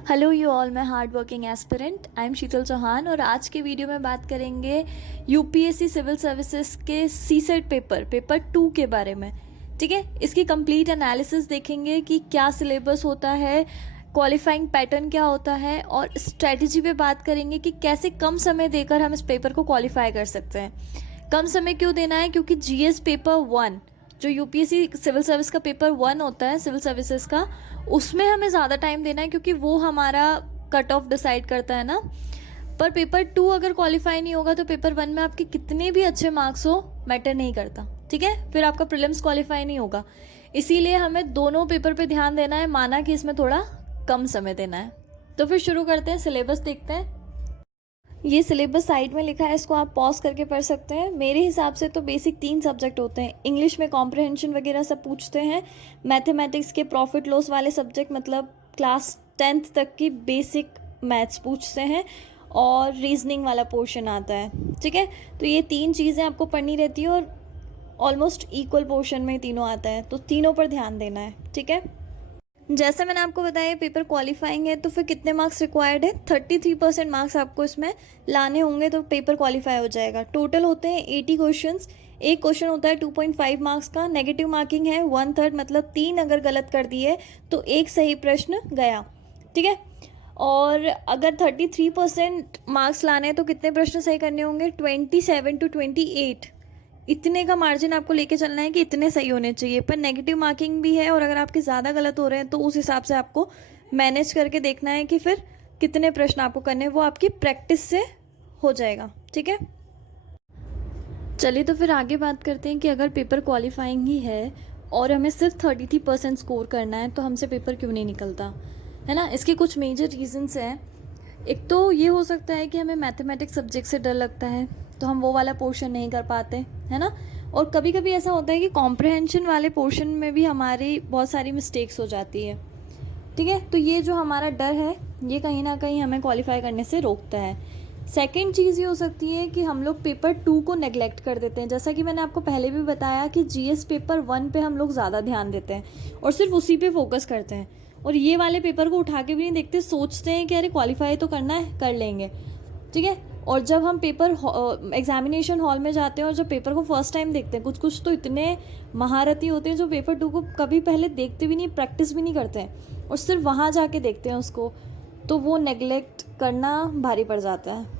Hello you all, मैं hard working aspirant I am Sheetal Chauhan और आज के वीडियो में बात करेंगे यूपीएससी सिविल सर्विसेज के सीसेट पेपर 2 के बारे में। ठीक है, इसकी कंप्लीट एनालिसिस देखेंगे कि क्या सिलेबस होता है, क्वालिफाइंग पैटर्न क्या होता है और स्ट्रेटजी पे बात करेंगे कि कैसे कम समय देकर हम इस पेपर को क्वालिफाई कर सकते हैं। कम समय क्यों देना है? क्योंकि जीएस पेपर 1 जो यूपीएससी सिविल सर्विस का पेपर 1 होता है सिविल सर्विसेज का, उसमें हमें ज़्यादा टाइम देना है क्योंकि वो हमारा कट ऑफ डिसाइड करता है ना। पर पेपर 2 अगर क्वालिफाई नहीं होगा तो पेपर 1 में आपके कितने भी अच्छे मार्क्स हो मैटर नहीं करता। ठीक है, फिर आपका प्रीलिम्स क्वालिफाई नहीं होगा। इसीलिए हमें दोनों पेपर पे ध्यान देना है, माना कि इसमें थोड़ा कम समय देना है। तो फिर शुरू करते हैं, सिलेबस देखते हैं। ये सिलेबस साइड में लिखा है, इसको आप पॉज करके पढ़ सकते हैं। मेरे हिसाब से तो बेसिक 3 सब्जेक्ट होते हैं। इंग्लिश में कॉम्प्रहेंशन वगैरह सब पूछते हैं। मैथमेटिक्स के प्रॉफिट लॉस वाले सब्जेक्ट मतलब क्लास 10th तक की बेसिक मैथ्स पूछते हैं और रीजनिंग वाला पोर्शन आता है। ठीक है, तो ये 3 चीज़ें आपको पढ़नी रहती है और ऑलमोस्ट इक्वल पोर्शन में तीनों आता है, तो तीनों पर ध्यान देना है। ठीक है, जैसे मैंने आपको बताया पेपर क्वालिफाइंग है तो फिर कितने मार्क्स रिक्वायर्ड है? 33% मार्क्स आपको इसमें लाने होंगे तो पेपर क्वालिफाई हो जाएगा। टोटल होते हैं 80 क्वेश्चंस। एक क्वेश्चन होता है 2.5 मार्क्स का। नेगेटिव मार्किंग है 1/3, मतलब 3 अगर गलत कर दिए तो एक सही प्रश्न गया। ठीक है, और अगर 33% मार्क्स लाने हैं तो कितने प्रश्न सही करने होंगे? 27 to 28, इतने का मार्जिन आपको लेके चलना है कि इतने सही होने चाहिए। पर नेगेटिव मार्किंग भी है और अगर आपके ज़्यादा गलत हो रहे हैं तो उस हिसाब से आपको मैनेज करके देखना है कि फिर कितने प्रश्न आपको करने हैं, वो आपकी प्रैक्टिस से हो जाएगा। ठीक है, चलिए तो फिर आगे बात करते हैं कि अगर पेपर क्वालिफाइंग ही है और हमें सिर्फ 33% स्कोर करना है तो हमसे पेपर क्यों नहीं निकलता है ना। इसके कुछ मेजर रीजंस हैं। एक तो ये हो सकता है कि हमें मैथमेटिक्स सब्जेक्ट से डर लगता है तो हम वो वाला पोर्शन नहीं कर पाते है ना। और कभी कभी ऐसा होता है कि कॉम्प्रहेंशन वाले पोर्शन में भी हमारी बहुत सारी मिस्टेक्स हो जाती है। ठीक है, तो ये जो हमारा डर है ये कहीं ना कहीं हमें क्वालिफाई करने से रोकता है। सेकेंड चीज़ ये हो सकती है कि हम लोग पेपर 2 को नेग्लेक्ट कर देते हैं। जैसा कि मैंने आपको पहले भी बताया कि जीएस पेपर 1 पे हम लोग ज़्यादा ध्यान देते हैं और सिर्फ उसी पे फोकस करते हैं और ये वाले पेपर को उठा के भी नहीं देखते, सोचते हैं कि अरे क्वालिफाई तो करना है, कर लेंगे। ठीक है, और जब हम पेपर एग्जामिनेशन हॉल में जाते हैं और जब पेपर को फर्स्ट टाइम देखते हैं, कुछ कुछ तो इतने महारथी होते हैं जो पेपर 2 को कभी पहले देखते भी नहीं, प्रैक्टिस भी नहीं करते हैं और सिर्फ वहाँ जाके देखते हैं उसको, तो वो नेग्लेक्ट करना भारी पड़ जाता है।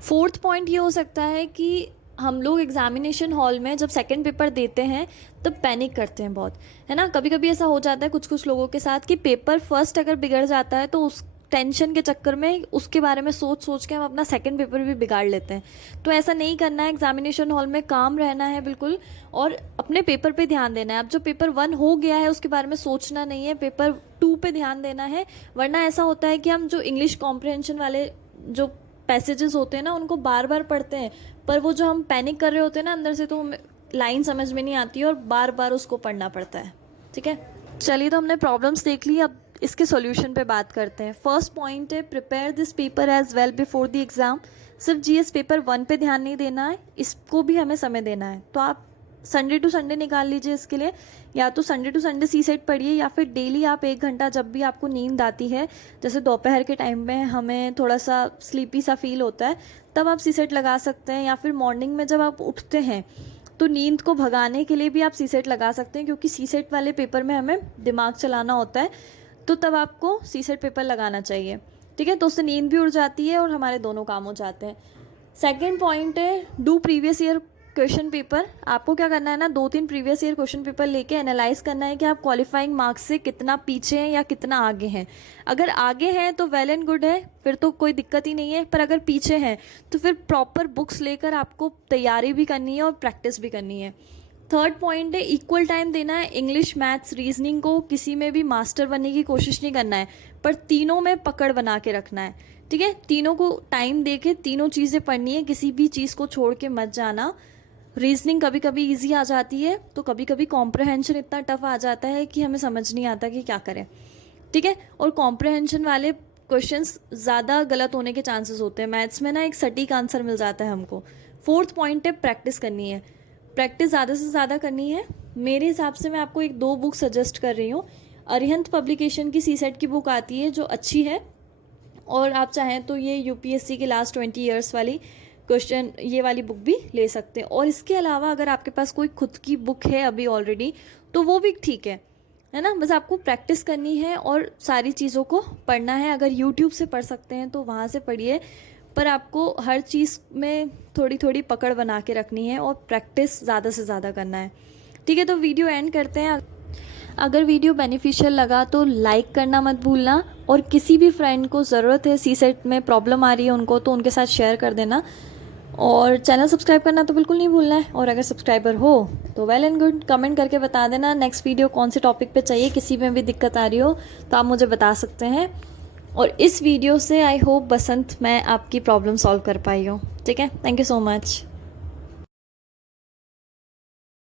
फोर्थ पॉइंट ये हो सकता है कि हम लोग एग्जामिनेशन हॉल में जब सेकंड पेपर देते हैं तब पैनिक करते हैं बहुत, है ना। कभी कभी ऐसा हो जाता है कुछ कुछ लोगों के साथ कि पेपर फर्स्ट अगर बिगड़ जाता है तो उस टेंशन के चक्कर में उसके बारे में सोच सोच के हम अपना सेकंड पेपर भी बिगाड़ लेते हैं। तो ऐसा नहीं करना है, एग्जामिनेशन हॉल में काम रहना है बिल्कुल और अपने पेपर पे ध्यान देना है। अब जो पेपर 1 हो गया है उसके बारे में सोचना नहीं है, पेपर 2 पे ध्यान देना है। वरना ऐसा होता है कि हम जो इंग्लिश कॉम्प्रहेंशन वाले जो पैसेजेस होते हैं ना उनको बार बार पढ़ते हैं, पर वो जो हम पैनिक कर रहे होते हैं ना अंदर से, तो हमें लाइन समझ में नहीं आती और बार बार उसको पढ़ना पड़ता है। ठीक है, चलिए तो हमने प्रॉब्लम्स देख ली, अब इसके सॉल्यूशन पे बात करते हैं। फर्स्ट पॉइंट है, prepare this paper as well before the exam. सिर्फ जीएस पेपर 1 पे ध्यान नहीं देना है, इसको भी हमें समय देना है। तो आप संडे टू संडे निकाल लीजिए इसके लिए, या तो संडे टू संडे सीसेट पढ़िए या फिर डेली आप 1 घंटा जब भी आपको नींद आती है, जैसे दोपहर के टाइम में हमें थोड़ा सा स्लीपी सा फील होता है तब आप सीसेट लगा सकते हैं, या फिर मॉर्निंग में जब आप उठते हैं तो नींद को भगाने के लिए भी आप सीसेट लगा सकते हैं, क्योंकि सीसेट वाले पेपर में हमें दिमाग चलाना होता है, तो तब आपको सीसेट पेपर लगाना चाहिए। ठीक है, तो उससे नींद भी उड़ जाती है और हमारे दोनों काम हो जाते हैं। सेकेंड पॉइंट है, do previous year question paper. आपको क्या करना है ना, 2-3 प्रीवियस ईयर क्वेश्चन पेपर लेके एनालाइज करना है कि आप क्वालिफाइंग मार्क्स से कितना पीछे हैं या कितना आगे हैं। अगर आगे हैं तो वेल एंड गुड है, फिर तो कोई दिक्कत ही नहीं है, पर अगर पीछे हैं तो फिर प्रॉपर बुक्स लेकर आपको तैयारी भी करनी है और प्रैक्टिस भी करनी है। थर्ड पॉइंट है, इक्वल टाइम देना है इंग्लिश, मैथ्स, रीजनिंग को। किसी में भी मास्टर बनने की कोशिश नहीं करना है, पर तीनों में पकड़ बना के रखना है। ठीक है, तीनों को टाइम दे के तीनों चीज़ें पढ़नी है, किसी भी चीज़ को छोड़ के मत जाना। रीजनिंग कभी कभी इजी आ जाती है तो कभी कभी कॉम्प्रहेंशन इतना टफ आ जाता है कि हमें समझ नहीं आता कि क्या करें। ठीक है, और कॉम्प्रहेंशन वाले क्वेश्चंस ज़्यादा गलत होने के चांसेस होते हैं। मैथ्स में ना एक सटीक आंसर मिल जाता है हमको। फोर्थ पॉइंट है, प्रैक्टिस करनी है। प्रैक्टिस ज़्यादा से ज़्यादा करनी है। मेरे हिसाब से मैं आपको 1-2 बुक सजेस्ट कर रही हूँ। अरिहंत पब्लिकेशन की सीसेट की बुक आती है जो अच्छी है, और आप चाहें तो ये यूपीएससी के लास्ट 20 ईयर्स वाली क्वेश्चन ये वाली बुक भी ले सकते हैं। और इसके अलावा अगर आपके पास कोई खुद की बुक है अभी ऑलरेडी तो वो भी ठीक है ना। बस आपको प्रैक्टिस करनी है और सारी चीज़ों को पढ़ना है। अगर यूट्यूब से पढ़ सकते हैं तो वहाँ से पढ़िए, पर आपको हर चीज़ में थोड़ी थोड़ी पकड़ बना के रखनी है और प्रैक्टिस ज़्यादा से ज़्यादा करना है। ठीक है, तो वीडियो एंड करते हैं। अगर वीडियो बेनिफिशियल लगा तो लाइक करना मत भूलना, और किसी भी फ्रेंड को ज़रूरत है सीसेट में प्रॉब्लम आ रही है उनको, तो उनके साथ शेयर कर देना। और चैनल सब्सक्राइब करना तो बिल्कुल नहीं भूलना है, और अगर सब्सक्राइबर हो तो वेल एंड गुड, कमेंट करके बता देना नेक्स्ट वीडियो कौन से टॉपिक पे चाहिए। किसी में भी दिक्कत आ रही हो तो आप मुझे बता सकते हैं। और इस वीडियो से आई होप बसंत मैं आपकी प्रॉब्लम सॉल्व कर पाई हूँ। ठीक है, थैंक यू सो मच।